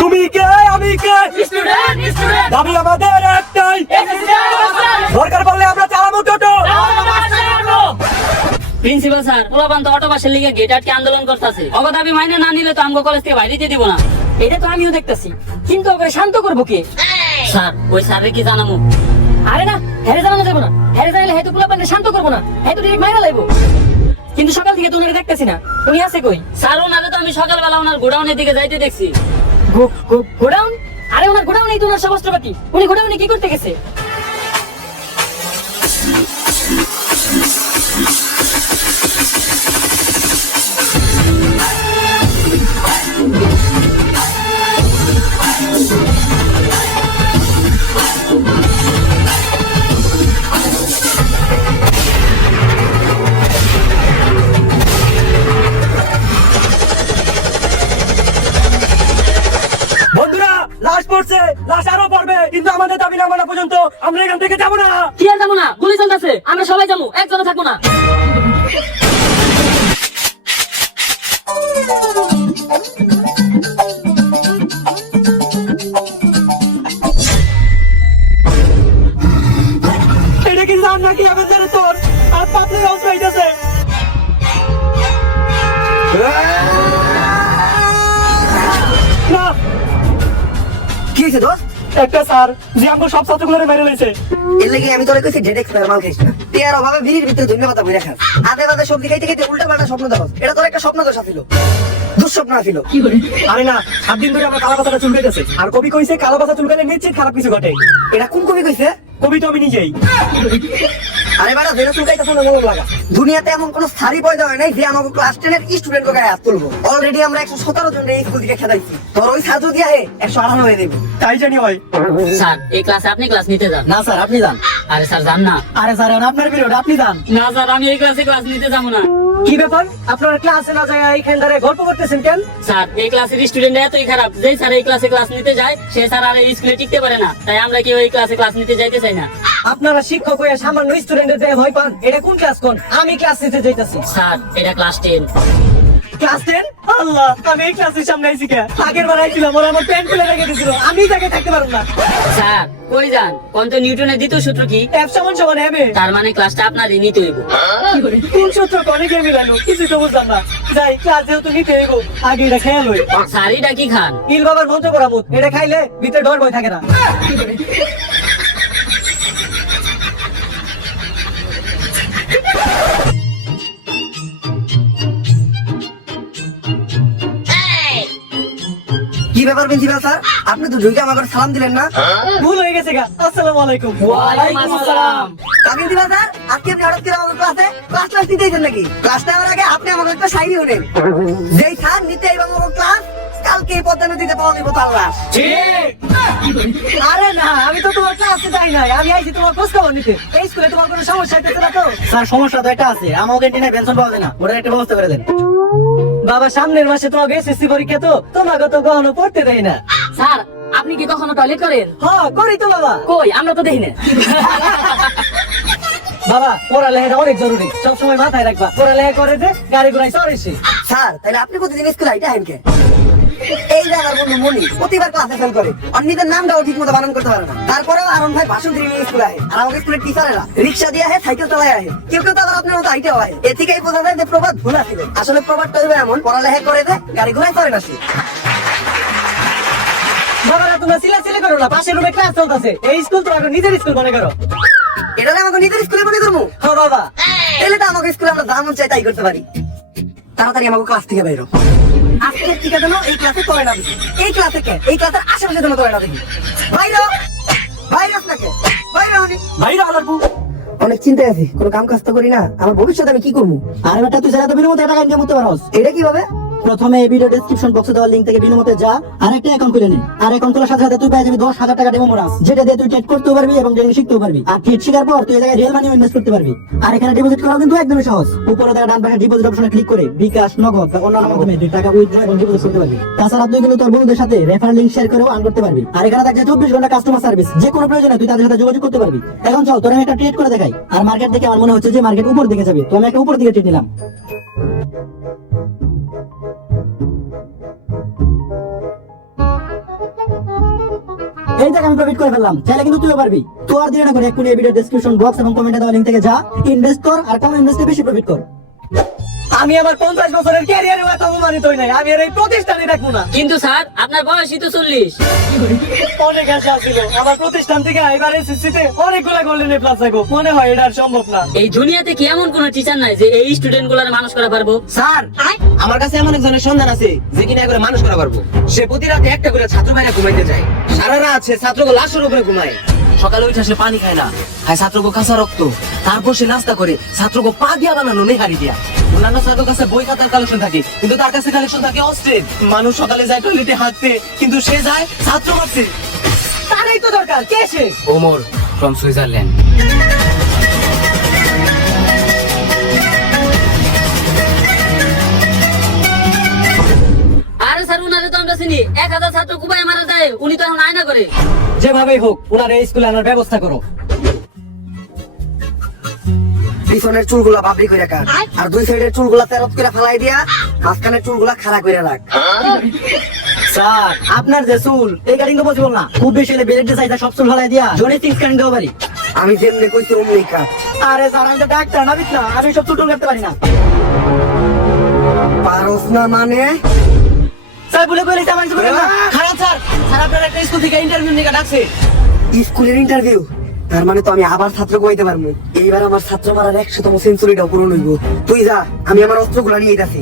তুমি কে আমি কে student student দাবি আমাদের একটাই দরকার পড়লে আমরা চালাবো টোটো। প্রিন্সিপাল স্যার পোলাপান তো অটো বাসের লিগে গেট আটকে আন্দোলন করতেছে অগত দাবি মাইনে না নিলে তো আমগো কলেজ থেকে বাইরে দিতে দিব না। এটা তো আমিও দেখতেছি, কিন্তু ওকে শান্ত করবো কে? স্যার ওই স্যারে কি জানামু? আরে না, হ্যারে জানানো যাবো না। হ্যারে জানাইলে হয়তো পোলাপানকে শান্ত করবো না, হয়তো ডিরেক্ট মাইনা লাইবো। কিন্তু সকাল থেকে তো ওনাকে দেখতেছি না, উনি আছে কই? স্যার ওনারে তো আমি সকালবেলা ওনার গোডাউনের দিকে যাইতে দেখছি। গোডাউন? আরে ওনার গোডাউনেই তো ওনার সব অস্ত্রপাতি, উনি গোডাউনে কি করতে গেছে? বন্ধুরা লাশ পড়ছে, লাশ আরো পড়বে, কিন্তু আমাদের দাবি না মানা পর্যন্ত আমরা এখান থেকে যাবো না। কি আর যাবো না? গুলি চলতেছে, আমরা সবাই যাবো, একজনও থাকবো না। এটা কি জান নাকি আমাদের তোর আর পাতলের অবস্থা হইতেছে। না কি হয়েছে দোস্ত? একটা স্যার যে আমাকে সব ছাত্রগুলোরে মেরে লইছে। এর লাগি আমি তোরে কইছি ডেড এক্সপায়ার মাল খাইছ না। টিয়ার অভাবে বিড়ির ভিতরে ধন্যবাদ বই রাখা। আদে বাদে সবজি খাইতে খাইতে উল্টা পাল্টা স্বপ্ন দেখো। এটা তোর একটা স্বপ্ন দোষ ছিল, দুঃস্বপ্ন ছিল। আরে না, 7 দিন ধরে আমার কালো পাতাটা চুলকাইতেছে, আর কবি কইছে কালো পাতা চুলকালে নিশ্চিত খারাপ কিছু ঘটে। এটা কোন কবি কইছে? কবি তো আমি নিজেই। আরে বাড়া যেটা চুলকাইতেছ না মলম লাগা। দুনিয়াতে এমন কোন সারি পয়দা হয় নাই যে আমাকে ক্লাস 10 এর স্টুডেন্ট কে গায়ে হাত তুলবো। অলরেডি আমরা 117 জন এই স্কুল থেকে খেদাইছি। তোর ওই ছাত্র দিয়া হে 118 হয়ে দেব। তাই জানি হয়। স্যার এই ক্লাসে আপনি ক্লাস নিতে যান। না স্যার আপনি যান। আরে স্যার যান না। আরে স্যার আপনার পিরিয়ড আপনি যান। না স্যার আমি এই ক্লাসে ক্লাস নিতে যাবো না। কি ব্যাপার, আপনারা ক্লাসে না যায় এইখান ধরে গল্প করতেছেন কেন? স্যার এই ক্লাসের স্টুডেন্ট এতই খারাপ, যেই স্যার এই ক্লাসে ক্লাস নিতে যায় সে স্যার আর এই স্কুলে টিকতে পারে না, তাই আমরা কেউ এই ক্লাসে ক্লাস নিতে যাইতে চাই না। আপনারা শিক্ষক হয়ে সামান্য স্টুডেন্টের দেহে ভয় পান? এটা কোন ক্লাস কোন? আমি ক্লাস নিতে যাইতাছি। স্যার এটা ক্লাস 10। ক্লাস 10? আল্লাহ, আমি এই ক্লাসের সামনে আইছি কে? আগের বার আইছিলাম, ওরা আমার প্যান্ট খুলে রেখে দিছিল, আমি তাকে থাকতে পারব না। স্যার কই যান? কোন তো নিউটনের দ্বিতীয় সূত্র কি? F সমান সমান হবে। তার মানে ক্লাসটা আপনারই নিতে হইব। কোন সূত্র অনেকে মিলালো, কিছু তো বুঝলাম না। যাই, ক্লাস যেহেতু নিতে হইব, আগে এটা খেয়াল হই। স্যার এটা কি খান? ইল বাবার মন্ত্র পড়ামুত, এটা খাইলে ভিতরে ডর ভয় থাকে না। কি ব্যাপার প্রিন্সিপাল স্যার? আপনি তো ঢুকে আমাকে সালাম দিলেন না? ভুল হয়ে গেছে গা। আসসালামু আলাইকুম। ওয়ালাইকুম আসসালাম। প্রিন্সিপাল স্যার, আজকে আপনি হঠাৎ করে আমাদের ক্লাস নিতেইছেন নাকি? ক্লাস নেওয়ার আগে আপনি আমাকে একটা শায়রি শুনেন। যেই স্যার নিতে আইবা আমাদের ক্লাস, কালকে এই পদ্মা নদীতে পাওয়া দিব তার লাশ। আরে না, আমি তো তোমার ক্লাসে যাই নাই, আমি আইছি তোমার খোঁজ খবর নিতে। এই স্কুলে তোমার কোনো সমস্যা হইতেছে না তো? স্যার সমস্যা তো একটা আছে, আমার ক্যান্টিনে পেনশন পাওয়া যায় না, ওটার একটা ব্যবস্থা করে দেন। বাবা সামনের মাসে তোমাকে এসএসসি পরীক্ষা, তো তোমাকে তো কখনো পড়তে দেয় না। স্যার আপনি কি কখনো টয়লেট করেন? হ্যাঁ করি তো বাবা। কই আমরা তো দেখি না। বাবা পড়ালেখাটা অনেক জরুরি, সবসময় মাথায় রাখবা। পড়ালেখা করে যে গাড়ি ঘোড়ায় চড়েছি। স্যার তাহলে আপনি প্রতিদিন স্কুলে আইটা হেনকে? এই জায়গার বন্ধু মনি প্রতিবার ক্লাসে ফেল করে, অন্যদের নামটাও ঠিক মতো বানান করতে পারে না। তারপরেও আরন ভাই ভাষণ দিয়ে নিয়ে স্কুলে আহে, আর আমাদের স্কুলের টিচারেরা রিক্সা দিয়ে আহে, সাইকেল চালায় আহে, কেউ কেউ তো আবার আপনার মতো আইটাও আহে। এ থেকেই বোঝা যায় যে প্রবাদ ভুল ছিল। আসলে প্রবাদটা হইবে এমন, পড়ালেখা করে যে গাড়ি ঘোড়ায় চড়ে না সে। বাবারা তোমরা চিল্লাচিল্লি করো না, পাশের রুমে ক্লাস চলতেছে। এই স্কুল তোমাকে নিজের স্কুল মনে করো। এটা আমাকে নিজের স্কুলে মনে করবো? হ্যাঁ বাবা। তাহলে তো আমাকে স্কুলে আমরা যা মন চাই তাই করতে পারি। তাড়াতাড়ি আমাকে ক্লাস থেকে বাইরো। আজকে ঠিক আছে, এই ক্লাসে তোরে না দেখি, এই ক্লাসে কে, এই ক্লাসের আশেপাশে যেন তোরে না দেখি। বাইরো বাইরে আপনাকে বাইরে অনেক ভাইরা আলারবু। অনেক চিন্তায় আছি, কোনো কাম কাজ তো করি না, আমার ভবিষ্যতে আমি কি করবো? আর বেটা তুই যারা তো বিনোমতে টাকা ইনকাম করতে পারোস। এটা কিভাবে? প্রথমে এই ভিডিও ডেসক্রিপশন বক্সে দেওয়া লিংক থেকে বিনোমতে যা, আর একটা অ্যাকাউন্ট খুলে নে। আর অ্যাকাউন্ট খোলার সাথে সাথে তুই পেয়ে যাবি 10,000 টাকা ডেমো বোনাস, যেটা দিয়ে তুই ট্রেড করতেও পারবি এবং ট্রেডিং শিখতেও পারবি। আর ট্রেড শেখার পর তুই এই জায়গায় রিয়েল মানি ইনভেস্ট করতে পারবি। আর এখানে ডিপোজিট করাও কিন্তু একদমই সহজ। উপরে দেখা ডান পাশে ডিপোজিট অপশনে ক্লিক করে বিকাশ, নগদ বা অন্যান্য মাধ্যমে তুই টাকা উইথড্র এবং ডিপোজিট করতে পারবি। তাছাড়া তুই কিন্তু তোর বন্ধুদের সাথে রেফারেল লিংক শেয়ার করেও আর্ন করতে পারবি। আর এখানে থাকছে 24 ঘন্টা কাস্টমার সার্ভিস, যে কোনো প্রয়োজনে তুই তাদের সাথে যোগাযোগ করতে পারবি। এখন চল তোর আমি একটা ট্রেড করে দেখাই। আর মার্কেট দেখে আমার মনে হচ্ছে যে মার্কেট উপর দিকে যাবে, তো আমি একটা উপর দিকে ট্রেড নিলাম। এই জায়গায় আমি প্রফিট করে ফেললাম, চাইলে কিন্তু তুইও পারবি। তো আর দেরি না করে এক্ষুনি এই ভিডিও ডেসক্রিপশন বক্স এবং কমেন্টে দেওয়া লিংক থেকে যা, ইনভেস্ট কর আর কম ইনভেস্টে বেশি প্রফিট কর। আমি আমার 50 বছরের ক্যারিয়ারে এত অপমানিত হই নাই, আমি আর এই প্রতিষ্ঠানে রাখবো না। কিন্তু স্যার আপনার বয়সই তো 40। অনেক আশা ছিল আমার প্রতিষ্ঠান থেকে এবার এসএসসিতে অনেকগুলা গোল্ডেন এ প্লাস পাবো, মনে হয় এটা আর সম্ভব না। এই দুনিয়াতে কি এমন কোন টিচার নাই যে এই স্টুডেন্ট গুলার মানুষ করা পারবো? স্যার আমার কাছে এমন একজনের সন্ধান আছে যে কিনা করে মানুষ করা পারবো। সে প্রতি রাতে একটা করে ছাত্র বাইরে ঘুমাইতে যায়, সারা রাত সে ছাত্রকে লাশের উপরে ঘুমায়, সকালে উঠে সে পানি খায় না, খায় ছাত্রকে কাঁচা রক্ত, তারপর সে নাস্তা করে ছাত্রকে পা দিয়া বানানো নেহারি দিয়া। অন্যান্য ছাত্রের কাছে বই খাতার কালেকশন থাকে, কিন্তু তার কাছে কালেকশন থাকে অস্ত্রের। মানুষ সকালে যায় টয়লেটে হাঁটতে, কিন্তু সে যায় ছাত্র মারতে। তারই তো দরকার, কে সে? Omar from Switzerland. আরে স্যার উনারে তো আমরা চিনি, 1000 ছাত্র কুবাই মারা যায়, উনি তো এখন আয়না করে। যেভাবেই হোক ওনার এই স্কুলে আনার ব্যবস্থা করো। পিছনের চুলগুলা বাবরি করে কাট, আর দুই সাইডের চুলগুলা তেরত করে ফালাই দিয়া মাঝখানের চুলগুলা খাড়া করে রাখ। স্যার আপনার যে চুল এই কাটিং তো পসিবল না, খুব বেশি হলে বেলেট সাইজে সব চুল ফলাই দিয়া জনি সিক্স কাটিং দিতে পারি। আমি যেমনি কইছি অমনি কাট। আরে স্যার আমি তো ডাক্তার না, বিট না, আমি সব চুল কাটতে পারি না। পারস না মানে? স্যার বলে কইলে আমার কিছু করেন না। খারাপ স্যার, স্যার আপনার একটা স্কুল থেকে ইন্টারভিউ নিয়ে ডাকছে। স্কুলের ইন্টারভিউ? তার মানে তো আমি আবার ছাত্র কইতে পারবো। এইবার আমার ছাত্র মারার 100তম সেঞ্চুরিটাও পূরণ হইব। তুই যা, আমি আমার অস্ত্রগুলা নিয়ে যাচ্ছি।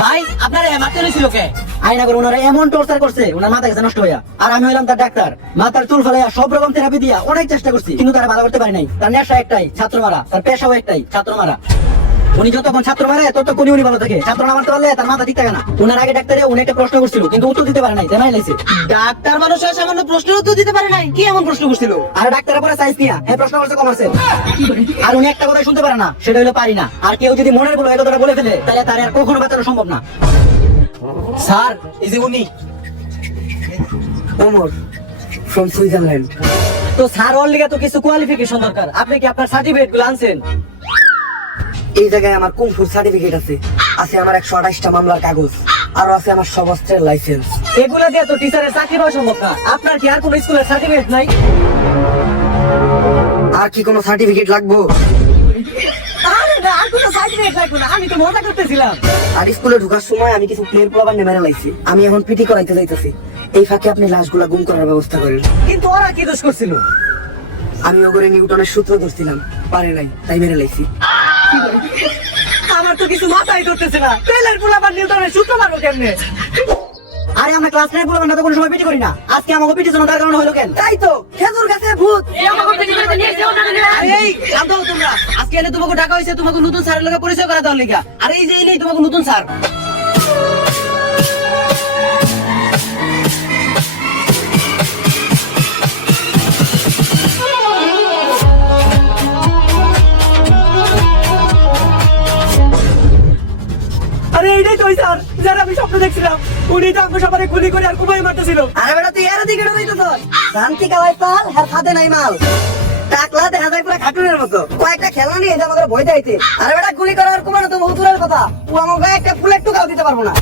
ভাই আপনার মারতে হয়েছিল কে? আয়না করে ওনারা এমন টর্চার করছে, ওনার মাথা গেছে নষ্ট হইয়া। আর আমি হইলাম তার ডাক্তার, মাথার চুল ফেলাইয়া সব রকম থেরাপি দিয়া অনেক চেষ্টা করছি, কিন্তু তারা ভালো করতে পারি নাই। তার নেশা একটাই, ছাত্র মারা। তার পেশাও একটাই, ছাত্র মারা। উনি যতক্ষণ ছাত্র মারে ততক্ষণ উনি ভালো থাকে, ছাত্র না মারতে পারলে তার মাথা ঠিক থাকে না। ওনার আগে ডাক্তারে উনি একটা প্রশ্ন করছিল, কিন্তু উত্তর দিতে পারে নাই, তাই লাইছে। ডাক্তার মানুষ হয়ে সামান্য প্রশ্নের উত্তর দিতে পারে নাই? কি এমন প্রশ্ন করছিল? আর ডাক্তারের পরে সাইজ নিয়া এই প্রশ্ন করছে কমার্সের। আর উনি একটা কথা শুনতে পারে না, সেটা হলো পারি না। আর কেউ যদি মনের বলে এই কথাটা বলে ফেলে, তাহলে তার আর কখনো বাঁচানো সম্ভব না। স্যার এই যে উনি। Omar from Switzerland. তো স্যার ওর লিগে তো কিছু কোয়ালিফিকেশন দরকার, আপনি কি আপনার সার্টিফিকেট গুলো আনছেন? এই জায়গায় আমার কুমফুর সার্টিফিকেট আছে, আছে আমার 128টা মামলার কাগজ, আরো আছে আমার সব অস্ত্রের লাইসেন্স। এগুলা দিয়ে তো টিচারের চাকরি পাওয়া সম্ভব না। আপনার কি আর কোনো স্কুলের সার্টিফিকেট নাই? আর কি কোনো সার্টিফিকেট লাগবো? আরে না, আর কোনো সার্টিফিকেট লাগবে না, আমি তো মজা করতেছিলাম। আর স্কুলে ঢোকার সময় আমি কিছু প্লেয়ার পোলাবার মেরে লাইছি, আমি এখন পিটি করাইতে যাইতেছি। এই ফাঁকে আপনি লাশগুলা গুম করার ব্যবস্থা করেন। কিন্তু ওরা কি দোষ করছিল? আমি ওগরে নিউটনের সূত্র ধরছিলাম, পারে নাই, তাই মেরে লাইছি। আমার তো কিছু মাথায় ধরতেছে না, তেলের পোলাবার নিউটনের সূত্র মারবো কেমনে? আরে আমরা ক্লাস 9 বলবো না তো কোনো সময় পিটি করি না, আজকে আমাকে পিটি জন্য তার কারণ হলো কেন? তাই তো খেজুর গাছে ভূত। আরে এই শান্ত হও তোমরা। আজকে এনে তোমাকে ডাকা হয়েছে তোমাকে নতুন স্যারের লগে পরিচয় করা দেওয়ার লিগা। আর এই যে এই তোমাকে নতুন স্যার। আরে এইটাই তো ওই স্যার যারা আমি স্বপ্ন দেখছিলাম, উনি তো আমাকে সবারে গুলি করে আর কুমাই মারতেছিল। আরে বেটা তুই এর দিকে ঢুকাইতেছ? শান্তি কালাই পাল, হ্যাঁ খাতে নাই মাল। টাকলা দেখা যায় পুরো খাটুনের মতো। কয়েকটা খেলনা নিয়ে এসে আমাদের ভয় দেখাইতে। আরে বেটা গুলি করার কুমানো তো বহু দূরের কথা, ও আমাকে একটা ফুলের টুকাও দিতে পারবো না।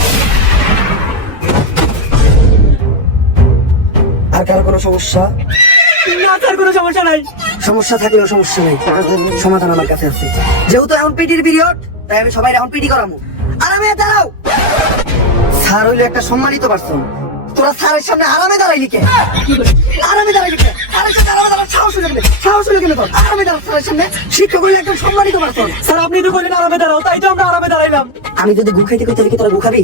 আর কারো কোনো সমস্যা? না স্যার, কোনো সমস্যা নাই। সমস্যা থাকলেও সমস্যা নাই, সমাধান আমার কাছে আছে। যেহেতু এখন পিটির পিরিয়ড, তাই আমি সবাই এখন পিটি করামু। আরামে দাঁড়াও। স্যার হইলো একটা সম্মানিত পার্সন, তোরা স্যারের সামনে আরামে দাঁড়াইলি কে? আরামে দাঁড়াইলি কে? স্যারের সামনে আরামে দাঁড়ার সাহস হলো কেন? সাহস হলো কেন তোর? আরামে দাঁড়া স্যারের সামনে। শিক্ষক হইলো একজন সম্মানিত পার্সন। স্যার আপনি তো বললেন আরামে দাঁড়াও, তাই তো আমরা আরামে দাঁড়াইলাম। আমি যদি গুখাইতে কই তাহলে কি তোরা গুখাবি?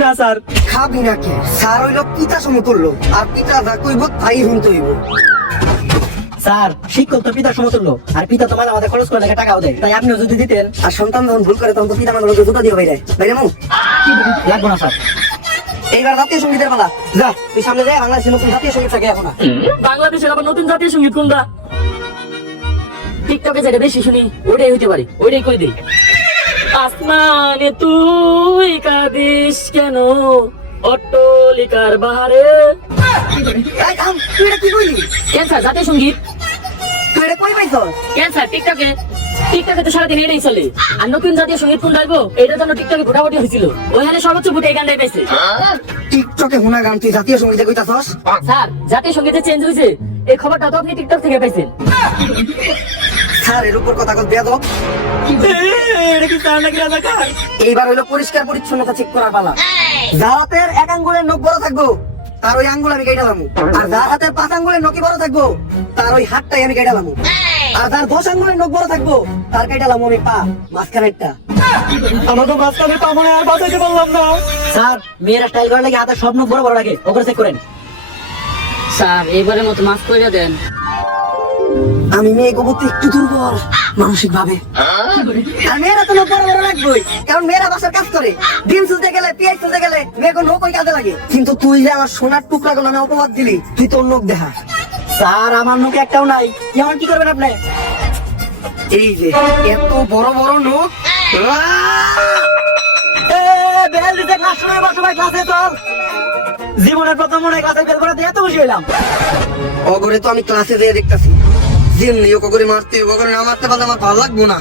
না স্যার। খাবি না কে? স্যার হইলো পিতা সমতুল্য, আর পিতা যা কইব তাই শুনতে হইব। স্যার শিক্ষক তো পিতার সমতুল্য, আর পিতা তো মাঝে মাঝে খরচ করে লেগে টাকাও দেয়, তাই আপনিও যদি দিতেন। আর সন্তান যখন ভুল করে তখন তো পিতা মাতাকে জুতা দিয়ে বাইরে বাইরে মু। লাগবো না স্যার। এইবার জাতীয় সঙ্গীতের পালা, যা তুই সামনে যায়। বাংলাদেশের নতুন জাতীয় সঙ্গীত থাকে এখন। বাংলাদেশের আবার নতুন জাতীয় সঙ্গীত কোনটা? টিকটকে যেটা বেশি শুনি ওইটাই হইতে পারে, ওইটাই করে দিই। আসমানে তুই কাঁদিস কেন অট্টলিকার বাহারে। এই থাম, তুই এটা কি কইলি? কেন স্যার জাতীয় সঙ্গীত? তুই এটা কই পাইছস? কেন স্যার টিকটকে? টিকটকে তো সারাদিন এটাই চলে আর নতুন জাতীয় সঙ্গীত কোন গাইবো এটার জন্য টিকটকে ভোটাভুটি হয়েছিল ওইখানে সর্বোচ্চ ভোট এই গানটাই পেয়েছে। টিকটকে হুনা গান তুই জাতীয় সঙ্গীতে কইতাছস? স্যার জাতীয় সঙ্গীতে চেঞ্জ হয়েছে এই খবরটা তো আপনি টিকটক থেকে পাইছেন। স্যার এর উপর কথা কল বেয়াদব। এটা কি স্যার নাকি রাজাকার? এইবার হইলো পরিষ্কার পরিচ্ছন্নতা চেক করার পালা। যার হাতের এক আঙ্গুলের নখ বড় থাকবো তার ওই আঙ্গুল আমি কেটে লামু, আর যার হাতের 5 আঙ্গুলের নখই বড় থাকবো তার ওই হাতটাই আমি কেটে লামু, আর যার 10 আঙ্গুলের নখ বড় থাকবো তার কেটে লামু আমি পা মাঝখানেরটা। আমাকে মাঝখানে পামনে আর বাঁচাইতে পারলাম না। স্যার মেয়েরা স্টাইল করার লাগে হাতের সব নখ বড় বড় লাগে, ওগুলো চেক করেন। স্যার এবারের মতো মাস্ক করে দেন। আমি মেয়ে গোবরতে একটু দুর্বল মানসিক ভাবে, আর মেয়েরা তো নখ বড় বড় রাখবোই, কারণ মেয়েরা বাসার কাজ করে। ডিম চুলতে গেলে পেঁয়াজ চুলতে গেলে মেয়ে কোনো নখ ওই কাজে লাগে। কিন্তু তুই যে আমার সোনার টুকরা গুলো আমি অপবাদ দিলি, তুই তোর নখ দেখা। স্যার আমার নখ একটাও নাই, কেমন কি করবেন আপনি? এই যে এত বড় বড় নখ। বেল দিতে ক্লাস শুরু হবার সময় ক্লাসে চল। জীবনের প্রথম মনে হয় ক্লাসে বেল করাতে এত খুশি হইলাম। অগরে তো আমি ক্লাসে যেয়ে দেখতাছি, যেমনি ও করে মারতে ও করে না মারতে পারলে আমার ভালো লাগবো না।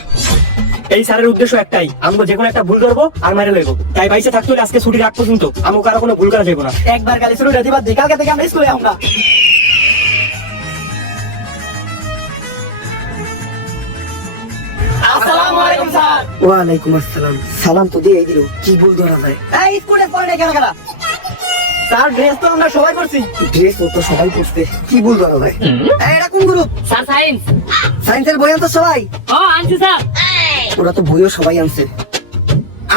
এই স্যারের উদ্দেশ্য একটাই, আমগো যে কোনো একটা ভুল করবো আর মারে লইবো। তাই বাইসে থাকতে হলে আজকে ছুটি রাখ পর্যন্ত আমগো কারো কোনো ভুল করা যাবে না। একবার গালি শুরু দিবা দিই, কালকে থেকে আমরা স্কুলে আমরা। আসসালামু আলাইকুম স্যার। ওয়ালাইকুম আসসালাম। সালাম তো দিয়ে দিল, কি ভুল ধরা যায়? এই স্কুলে পড়ে না কেন কেন? স্যার ড্রেস তো আমরা সবাই করছি। ড্রেস ও তো সবাই পড়ছে, কি ভুল ধরা যায়? এই, এটা কোন গ্রুপ? Sir science. সায়েন্সের বই আনতো সবাই? ও আনছি স্যার। ওরা তো বইও সবাই আনছে।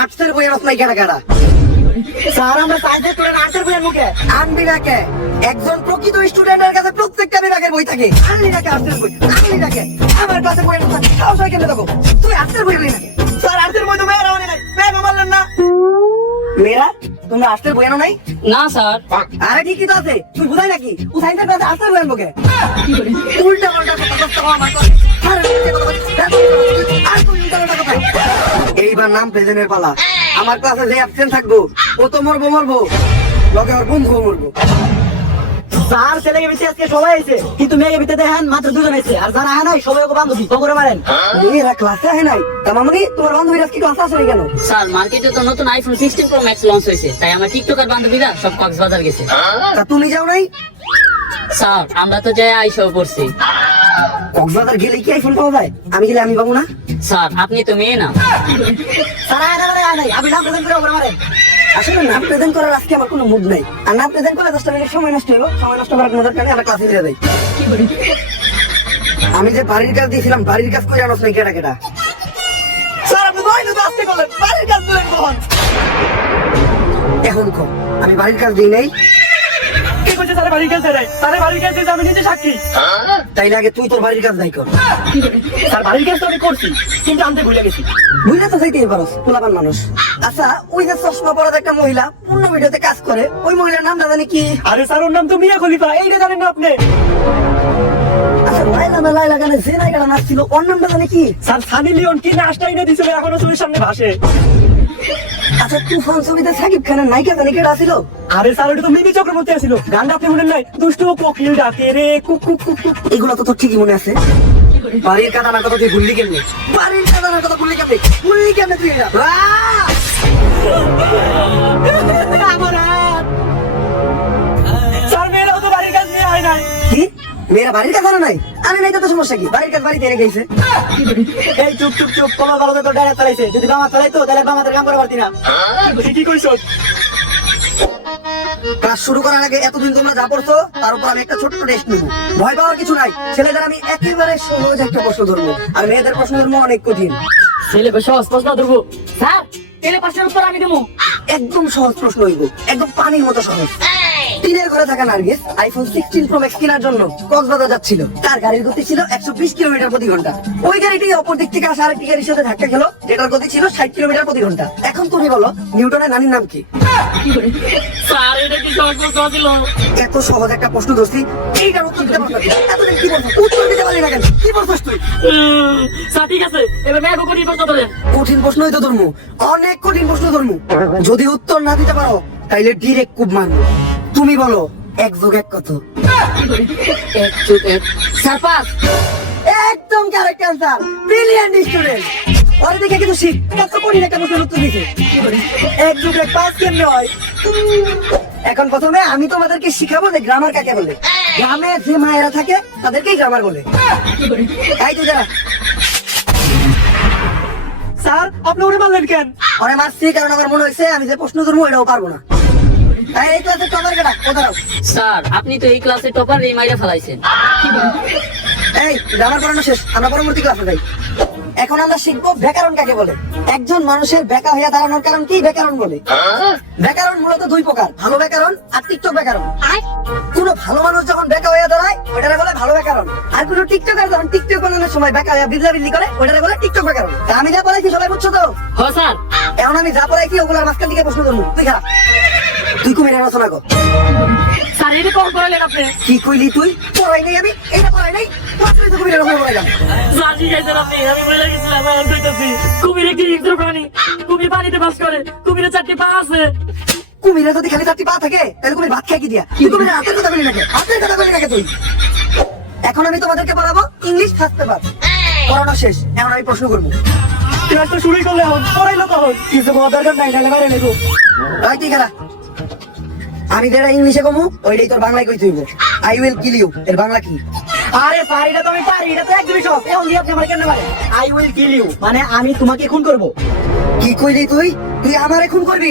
আর্টসের বই আনছ নাই কেডা কেডা? স্যার আমরা সাইন্সের স্টুডেন্ট, আর্টসের বইয়ের মুখে আনবি না কে? একজন প্রকৃত স্টুডেন্টের কাছে প্রত্যেকটা বিভাগের বই থাকে। আনলি না কে আর্টসের বই? আনলি না কে? আমার ক্লাসে বই আনছ, সাহস হয় কেন দেখো? তুই আর্টসের বই আনলি না কে? স্যার আর্টসের বই তো মেয়েরা আনে নাই, মেয়ে মারলেন না। মেয়েরা তোমরা আর্টসের বই আনো নাই? না স্যার। আরে ঠিকই তো আছে, তুই বুঝাই নাকি? ও সায়েন্সের ক্লাসে আর্টসের বই আনবো কে? উল্টা পাল্টা কথা বলতে হবে আমার ক্লাসে। আরে মিথ্যে কথা বলছিস, আর তুই উল্টা পাল্টা কথা। এইবার নাম প্রেজেন্টের পালা। আমার ক্লাসে যে অ্যাবসেন্ট থাকবো ও তো মরবো, লগে ওর বন্ধু মরবো। স্যার ছেলেকে ভিতরে আজকে সবাই আইছে, কিন্তু মেয়েকে ভিতরে দেখেন মাত্র 2 জন আইছে, আর যারা আয় নাই সবাই ওকে বান্ধবী করে মারেন। মেয়েরা ক্লাসে আহে নাই, তা মামনি তোমার বান্ধবীরা কি ক্লাসে আসে নাই কেন? স্যার মার্কেটে তো নতুন আইফোন 16 প্রো ম্যাক্স লঞ্চ হয়েছে, তাই আমার টিকটকার বান্ধবীরা সব কক্সবাজার গেছে। তা তুমি যাও নাই? স্যার আমরা তো যাই আইসাও করছি। কক্সবাজার গেলে কি আইফোন পাওয়া যায়? আমি গেলে আমি পাবো না? স্যার আপনি তো মেয়ে না। স্যার আয় নাই, আমি নাম প্রেজেন্ট করে ওকে মারেন। আসলে নাম প্রেজেন্ট করার আজকে আমার কোনো মুড নাই, আর নাম প্রেজেন্ট করে 10 মিনিট সময় নষ্ট হলো। সময় নষ্ট করার কোনো দরকার নেই, আমরা ক্লাসে ফিরে যাই। আমি যে বাড়ির কাজ দিয়েছিলাম, বাড়ির কাজ করে আনছ নাই কেডা কেডা? স্যার আপনি দইলে তো আসতে করলেন, বাড়ির কাজ দিলেন কখন? এখন কো আমি বাড়ির কাজ দিই নাই? কি করছে স্যার বাড়ির কাছে রে? স্যার বাড়ির কাছে আমি নিজে সাক্ষী। তাইলে আগে তুই তোর বাড়ির কাজ নাই কর। স্যার বাড়ির কাজ তো আমি করছি, কিন্তু আনতে ভুলে গেছি। বুঝলে তো যাইতেই পারস, পোলাপান মানুষ। আচ্ছা ওই যে চশমা পরা একটা মহিলা পূর্ণ ভিডিওতে কাজ করে, ওই মহিলার নামটা জানি কি? আরে স্যার ওর নাম তো মিয়া খলিফা, এইটা জানেন না আপনি? আচ্ছা লাইলা গানে যে নায়িকাটা নাচছিল ওর নামটা জানি কি? স্যার সানি লিওন কি নাচটা এনে দিছিল, এখনো চোখের সামনে ভাসে। আচ্ছা তুফান ছবিতে সাকিব খানের নায়িকা জানি কেডা ছিল? আরে স্যার ওটা তো মিনি চক্রবর্তী আছিল, গানটা আপনি শুনেন নাই? দুষ্টু কোকিল ডাকে রে কুক কুক কুক কুক। এগুলো তো তোর ঠিকই মনে আছে। বাড়ির কাজ আনার কথা তুই ভুললি কেমনে? বাড়ির কাজ আনার কথা ভুললি কেমনে তুই এটা? আমার হাত। স্যার মেয়েরাও তো বাড়ির কাজ নিয়ে হয় নাই। কি মেয়েরা বাড়ির কাজ আনা নাই? আনে নাই তো সমস্যা কি? বাড়ির কাজ বাড়িতে এনে গেছে। এই চুপ চুপ চুপ, তোমার ভালো তো ডাইরেক্ট চালাইছে, যদি বাবা চালাইতো তাহলে বাবাদের কাম করে পারতি না। কি কইছ? কাজ শুরু করার আগে এতদিন তোমরা যা পড়ছো তার উপর আমি একটা ছোট্ট টেস্ট নিব। ভয় পাওয়ার কিছু নাই, ছেলেদের আমি একেবারে সহজ একটা প্রশ্ন ধরবো, আর মেয়েদের প্রশ্ন ধরবো অনেক কঠিন। ছেলে সহজ প্রশ্ন ধরবো। স্যার তেলে পাশের উত্তর আমি দেবো। একদম সহজ প্রশ্ন হইব, একদম পানির মতো সহজ। টিনের ঘরে থাকা নার্গিস আইফোন 16 প্রো ম্যাক্স কেনার জন্য কক্সবাজার যাচ্ছিল। তার গাড়ির গতি ছিল 120 কিলোমিটার প্রতি ঘন্টা। ওই গাড়িটি অপর দিক থেকে আসা আরেকটি গাড়ির সাথে ধাক্কা খেলো, যেটার গতি ছিল 60 কিলোমিটার প্রতি ঘন্টা। এখন তুমি বলো নিউটনের নানির নাম কি? স্যার এটা কি সহজ প্রশ্ন ছিল? এত সহজ একটা প্রশ্ন ধরছি, এইটার উত্তর দিতে পারছ না। এতদিন কি বলছো? উত্তর দিতে পারলি না কেন? কি বলছিস তুই? স্যার ঠিক আছে, এবার মেয়ে কঠিন প্রশ্ন ধরেন। কঠিন প্রশ্নই তো ধর্ম, অনেক কঠিন প্রশ্ন ধর্ম। যদি উত্তর না দিতে পারো তাইলে ডিরেক্ট কুব মারবো। তুমি বলো 1 + 1 কত? 1 + 1 স্যার 5। একদম কারেক্ট অ্যান্সার, ব্রিলিয়ান্ট স্টুডেন্ট। ওরে দেখে কিন্তু শিখ, কত কঠিন একটা প্রশ্নের উত্তর দিছে। 1 + 1 5 কেমনে হয়? এখন প্রথমে আমি তোমাদেরকে শিখাবো যে গ্রামার কাকে বলে। গ্রামে যে মায়েরা থাকে তাদেরকেই গ্রামার বলে। তাই তো যারা স্যার আপনি ওরে মারলেন কেন? ওরে মারছি কারণ আমার মনে হয়েছে আমি যে প্রশ্ন ধরবো এটাও পারবো না। তাই এই ক্লাসে টপার কেটা কোথাও। স্যার আপনি তো এই ক্লাসে টপার এই মাইরা ফেলাইছেন। এই গ্রামার পড়ানো শেষ, আমরা পরবর্তী ক্লাসে যাই। এখন আমরা শিখবো ব্যাকরণ কাকে বলে। একজন মানুষের বেকা হইয়া দাঁড়ানোর কারণ কি ব্যাকরণ বলে। ব্যাকরণ মূলত দুই প্রকার, ভালো ব্যাকরণ আর টিকটক ব্যাকরণ। কোন ভালো মানুষ যখন বেকা হইয়া দাঁড়ায় ওইটারে বলে ভালো ব্যাকরণ, আর কোন টিকটকার যখন টিকটক বানানোর সময় বেকা হইয়া বিজলাবিজলি করে ওইটারে বলে টিকটক ব্যাকরণ। তা আমি যা পড়াইছি সবাই বুঝছো তো? হ্যাঁ স্যার। এখন আমি যা পড়াইছি ওগুলোর মাঝখান থেকে প্রশ্ন ধরবো। তুই খারাপ, তুই কুমিরের রচনা কর। স্যার এটা কল করালেন আপনি? কি কইলি তুই? পড়াই নাই আমি, এইটা পড়াই নাই, তুই তো কুমিরের রচনা পড়াইলাম। স্যার শিখাইছেন আপনি, আমি বলে গেছিলাম আমি কইতাছি। কুমির একটি হিংস্র প্রাণী, কুমির পানিতে বাস করে, কুমিরের 4টি পা আছে। কুমিরের যদি খালি 4টি পা থাকে তাহলে কুমির ভাত খায় কি দিয়া? তুই কুমিরের হাতের কথা বলি নাকি? হাতের কথা বলি নাকি তুই? এখন আমি তোমাদেরকে পড়াবো ইংলিশ ফার্স্ট পেপার। পড়ানো শেষ, এখন আমি প্রশ্ন করবো। ক্লাস তো শুরুই করলে এখন পড়াইলো কখন? কিছু কোনো দরকার নাই, নাহলে বাইরে নেবো। ওই তুই খেলা, আমি যেটা ইংলিশে কমু ওইটাই তোর বাংলায় কইতে হইব। আই উইল কিল ইউ এর বাংলা কি? আরে স্যার এটা তো আমি পারি, এটা তো একদমই সহজ। এখন দিয়ে আপনি আমার কেন পারেন? আই উইল কিল ইউ মানে আমি তোমাকে খুন করব। কি কইলি তুই? তুই আমারে খুন করবি?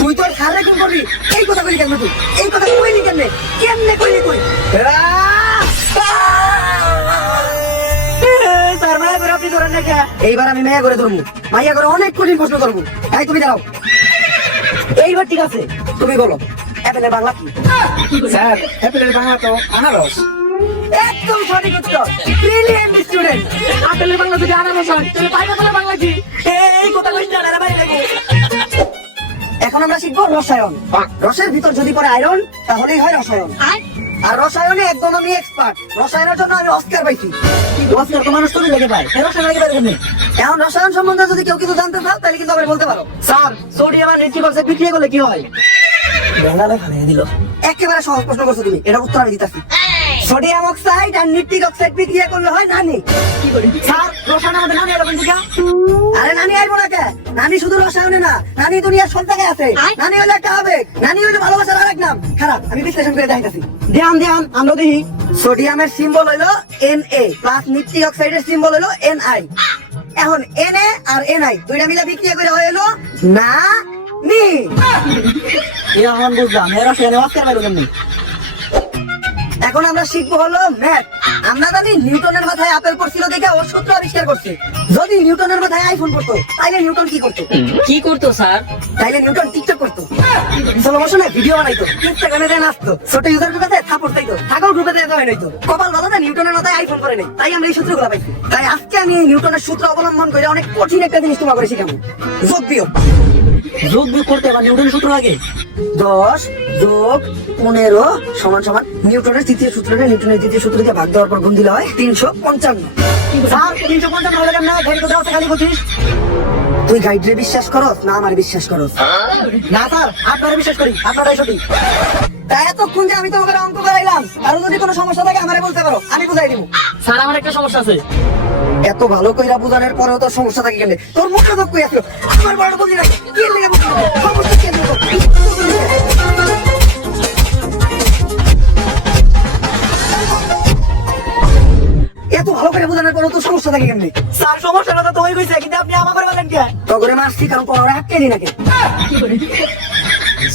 তুই তোর স্যারে খুন করবি? এই কথা কইলি কেন তুই? এই কথা কইলি কেমনে? কেমনে কইলি তুই? স্যার মায়া করে আপনি ধরেন না কে? এইবার আমি মাইয়া করে ধরবো, মাইয়া করে অনেক কঠিন প্রশ্ন করবো। তাই তুমি দাঁড়াও, এইবার ঠিক আছে। তুমি বলো অ্যাপেলের বাংলা কি? স্যার অ্যাপেলের বাংলা তো আনারস। একদম সঠিক উত্তর, ব্রিলিয়ান্ট স্টুডেন্ট। আপেলের বাংলা যদি আনারস হয় তাহলে পাইনাপেলের বাংলা কি? এই কথা কইছ না, না বাইরে লাগো। এখন আমরা শিখবো রসায়ন। রসের ভিতর যদি পড়ে আয়রন তাহলেই হয় রসায়ন। আর রসায়নে একদম আমি এক্সপার্ট। রসায়নের জন্য আমি অস্কার পাইছি। অস্কার তো মানুষ তুমি লেগে পায়, এর সঙ্গে লেগে পারে কেমনে? এখন রসায়ন সম্বন্ধে যদি কেউ কিছু জানতে চাও তাহলে কিন্তু আবার বলতে পারো। স্যার সোডিয়াম আর নিট্রিক অক্সাইড বিক্রিয়া করলে কি হয়? বেঙ্গালে ফালিয়ে দিল। একেবারে সহজ প্রশ্ন করছো তুমি, এটা উত্তর আমি দিতেছি। সোডিয়াম অক্সাইড আর নিট্রিক অক্সাইড বিক্রিয়া করলে হয় নানি। স্যার রসায়ন আমাদের নামে এলো কিন্তু আরে নানি আইবো না কে? নানি শুধু রসায়নে না, নানি দুনিয়ার সব জায়গায় আছে। নানি হলো একটা আবেগ, নানি হলো ভালোবাসার আরেক নাম। খারাপ, আমি বিশ্লেষণ করে দেখাইতাছি। ধ্যান ধ্যান আমরা দেখি। সোডিয়ামের সিম্বল হলো Na প্লাস নিট্রিক অক্সাইডের সিম্বল হলো Ni। এখন Na আর Ni দুইটা মিলে বিক্রিয়া করে হলো না নি। এখন বুঝলাম এর রসায়নে অস্কার পাইলো কেমনে? এখন আমরা শিখবো হলো ম্যাথ। আমরা জানি নিউটনের মাথায় আপেল পড়ছিল দেখে ও সূত্র আবিষ্কার করছে। যদি নিউটনের মাথায় আইফোন পড়তো তাইলে নিউটন কি করতো? কি করতো স্যার? তাইলে নিউটন টিকটক করতো, স্লো মোশনে ভিডিও বানাইতো, ইনস্টাগ্রামে দেয় নাচতো, ছোট ইউজারের কাছে থাপড় চাইতো, ঠাকুর গ্রুপে দেয় জয়েন হইতো। কপাল ভালো না নিউটনের মাথায় আইফোন পড়ে নাই, তাই আমরা এই সূত্রগুলো পাইছি। তাই আজকে আমি এই নিউটনের সূত্র অবলম্বন করে অনেক কঠিন একটা জিনিস তোমাকে করে শিখাবো, যোগ বিয়োগ। যোগ বিয়োগ করতে আবার নিউটনের সূত্র লাগে? 10 যোগ 15 সমান সমান নিউটনের তৃতীয় সূত্রটা নিউটনের দ্বিতীয় সূত্র থেকে ভাগ দেওয়ার পর গুণ দিলে হয় 355। স্যার 355 হলে কেমনে? গাইড কোথাও আছে খালি বলছিস? তুই গাইডরে বিশ্বাস করস না আমার বিশ্বাস করস? না স্যার আপনারা বিশ্বাস করি, আপনারাই সঠিক। তাই এতক্ষণ যে আমি তোমাকে অঙ্ক করাইলাম, আর যদি কোনো সমস্যা থাকে আমারে বলতে পারো, আমি বুঝাই দিব। স্যার আমার একটা সমস্যা আছে। এত ভালো কইরা বুঝানোর পরেও তোর সমস্যা থাকে কেন? তোর মুখটা তো কই আসলো, আমার বড় বলি না কি লেগে বলছিস? সমস্যা কি আছে? এত ভালো করে বোঝানোর পরেও তোর সমস্যা থাকে কেন? স্যার সমস্যাটা তো তুমি কইছে, কিন্তু আপনি আমাকে বলেন কে? তো করে মারছি কারণ তোর আটকে দি নাকি?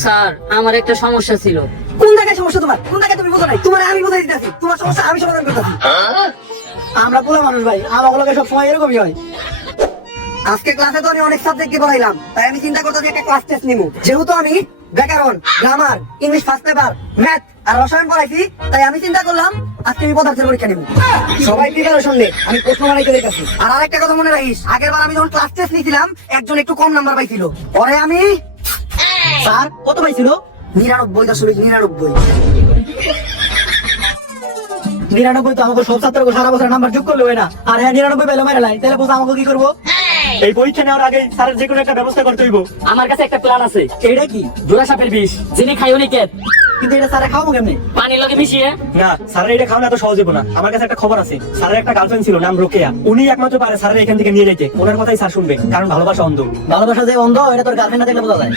স্যার আমার একটা সমস্যা ছিল। কোন জায়গায় সমস্যা তোমার? কোন জায়গায় তুমি বোঝো নাই? তোমার আমি বোঝাই দিতেছি, তোমার সমস্যা আমি সমাধান করতেছি। আমরা পোলা মানুষ ভাই, আমাগুলোকে সব সময় এরকমই হয়। আজকে ক্লাসে তো আমি অনেক সাবজেক্টে পড়াইলাম, তাই আমি চিন্তা করতেছি একটা ক্লাস টেস্ট নিবো। যেহেতু আমি ব্যাকরণ, grammar, English first paper, math আর রসায়ন পড়াইছি, তাই আমি চিন্তা করলাম আজকে আমি পদার্থের পরীক্ষা নিবো। সবাই প্রিপারেশন নে, আমি প্রশ্ন বানাইতে দেখতেছি। আর আরেকটা কথা মনে রাখিস, আগের বার আমি যখন ক্লাস টেস্ট নিয়েছিলাম একজন একটু কম নাম্বার পাইছিল, পরে আমি স্যার কত পাইছিল? 99.99। 99 তো আমাকে সব ছাত্রকে সারা বছর নাম্বার যোগ করলে হয় না। আর হ্যাঁ 99 পেলে মেরে লাই, তাহলে বুঝ আমাকে কি করবো? এই পরীক্ষা নেওয়ার আগে স্যারের যে কোনো একটা ব্যবস্থা করতে হইব। আমার কাছে একটা প্ল্যান আছে। এটা কি? জোড়া সাপের বিষ, যিনি খাই উনি কেত। কিন্তু এটা স্যারে খাওয়াবো কেমনে? পানির লগে মিশিয়ে। না, স্যারের এটা খাওয়া এত সহজ হইব না। আমার কাছে একটা খবর আছে, স্যারের একটা গার্লফ্রেন্ড ছিল, নাম রোকেয়া। উনি একমাত্র পারে স্যারের এখান থেকে নিয়ে যেতে। ওনার কথাই স্যার শুনবে, কারণ ভালোবাসা অন্ধ। ভালোবাসা যে অন্ধ এটা তোর গার্লফ্রেন্ড না দেখলে বোঝা যায়।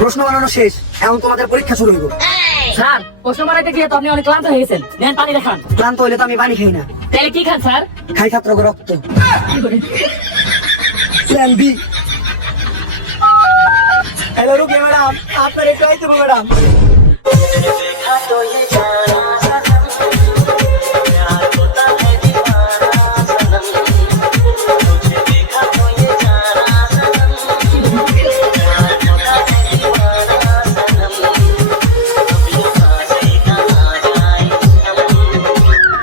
প্রশ্ন বানানো শেষ, এখন তোমাদের পরীক্ষা শুরু হইব। স্যার, প্রশ্ন মারাইতে গিয়ে তো আপনি অনেক ক্লান্ত হয়ে গেছেন। নেন পানি দেখান। ক্লান্ত হইলে তো আমি পানি খাই না, তাহলে কি খান স্যার? খাই ছাত্রকে রক্ত। Plan B. Hello Rokeya madam, আপনার একটু আইতে হবে ম্যাডাম।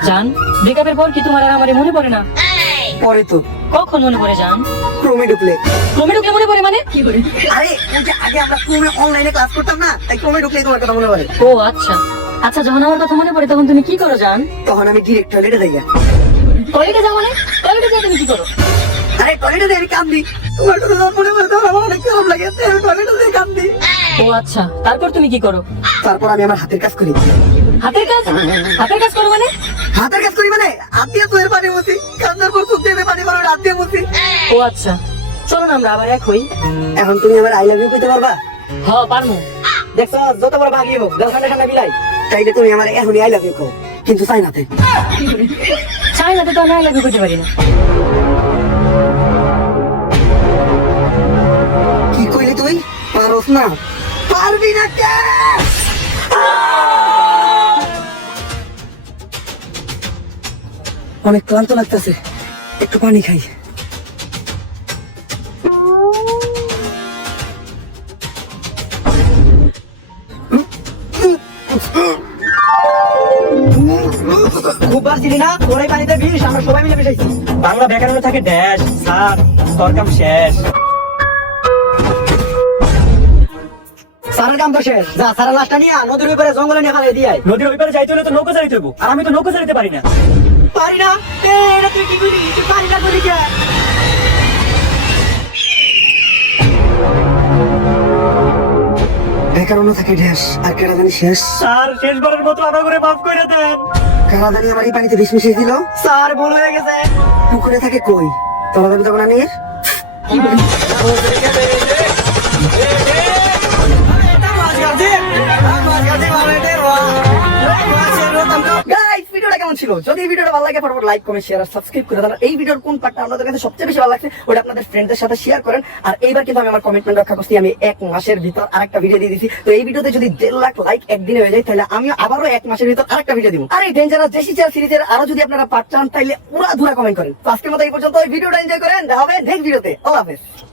জান, ব্রেকআপের পর কি তোমার আর আমার মনে পড়ে না? পরে তো কখন মনে পড়ে জান? ক্রমে ঢুকলে। ক্রমে ঢুকলে মনে পড়ে মানে? আরে ওই যে আগে আমরা ক্রমে অনলাইনে ক্লাস করতাম না, তাই ক্রমে ঢুকলেই তোমার কথা মনে পড়ে। ও আচ্ছা। আচ্ছা, যখন আমার কথা মনে পড়ে তখন তুমি কি করো জান? তখন আমি ডিরেক্ট টয়লেটে যাই। টয়লেটে যাও মানে? টয়লেটে যাই তুমি কি করো? আরে টয়লেটে আমি কান্দি, তোমার কথা যখন মনে পড়ে তখন আমার অনেক খারাপ লাগে, তাই আমি টয়লেটে যাই কান্দি। ও আচ্ছা, তারপর তুমি কি করো? তারপর আমি আমার হাতের কাজ করি। হাতের কাজ? হাতের কাজ করো মানে? হাতের কাজ করি মানে হাত দিয়ে তোর পানি মুছি, কান্দার পর চোখ দিয়ে পানি পড়ে হাত দিয়ে মুছি। ও আচ্ছা, চলো না আমরা আবার এক হই। এখন তুমি আমার আই লাভ ইউ কইতে পারবা? হ, পারমু। দেখছো যত বড় ভাগিয়ে হোক গার্লফ্রেন্ডের সামনে বিলাই, তাইলে তুমি আমার এখনই আই লাভ ইউ কও, কিন্তু চাইনাতে। চাইনাতে তো আমি আই লাভ ইউ করতে পারি না। কি কইলি তুই? পারস না? পারবি না কে? অনেক ক্লান্ত লাগতেছে, একটু পানি খাই। খুব পারছিলি না? তোর এই পানিতে বিষ, আমরা সবাই মিলে মিশাইছি। বাংলা ব্যাকরণে থাকে ড্যাশ। স্যার, তোর কাম শেষ। স্যারের কাম তো শেষ। যা, স্যারের লাশটা নিয়ে নদীর উপরে জঙ্গলে নিয়ে ফেলে দিয়ে আয়। নদীর ওই পারে যাইতে হলে তো নৌকা চালিতে হইব, আর আমি তো নৌকা চালিতে পারি না। পারি না? এটা তুই কি করলি? তুই পারি না করলি কে? বেকারণ্য থাকে ঢেস, আর কেডা জানি শেষ। স্যার, শেষবারের মতো আদা করে মাফ করে দেন। কারা জানি আমার এই পানিতে বিষ মিশিয়ে দিল। স্যার ভুল হয়ে গেছে। পুকুরে থাকে কই? তোরা যাবি তখন আনির? Guys, ভিডিওটা কেমন ছিল? যদি এই ভিডিওটা ভালো লাগে ফটাফট লাইক কমেন্ট শেয়ার আর সাবস্ক্রাইব করে দেন। আর এই ভিডিওর কোন পার্টটা আপনাদের কাছে সবচেয়ে বেশি ভালো লাগছে ওটা আপনাদের ফ্রেন্ডদের সাথে শেয়ার করেন। আর এইবার কিন্তু আমি আমার কমিটমেন্ট রক্ষা করছি, আমি 1 মাসের ভিতর আরেকটা ভিডিও দিয়ে দিছি। তো এই ভিডিওতে যদি 1.5 লাখ লাইক একদিনে হয়ে যায় তাহলে আমি আবারও 1 মাসের ভিতর আরেকটা ভিডিও দিব। আর এই ডেঞ্জারাস জেসি চেয়ার সিরিজের আরো যদি আপনারা পার্ট চান তাহলে পুরো ধুরা কমেন্ট করেন। তো আজকের মতো এই পর্যন্ত, এই ভিডিওটা এনজয় করেন। দেখা হবে নেক্সট ভিডিওতে। আল্লাহ হাফেজ।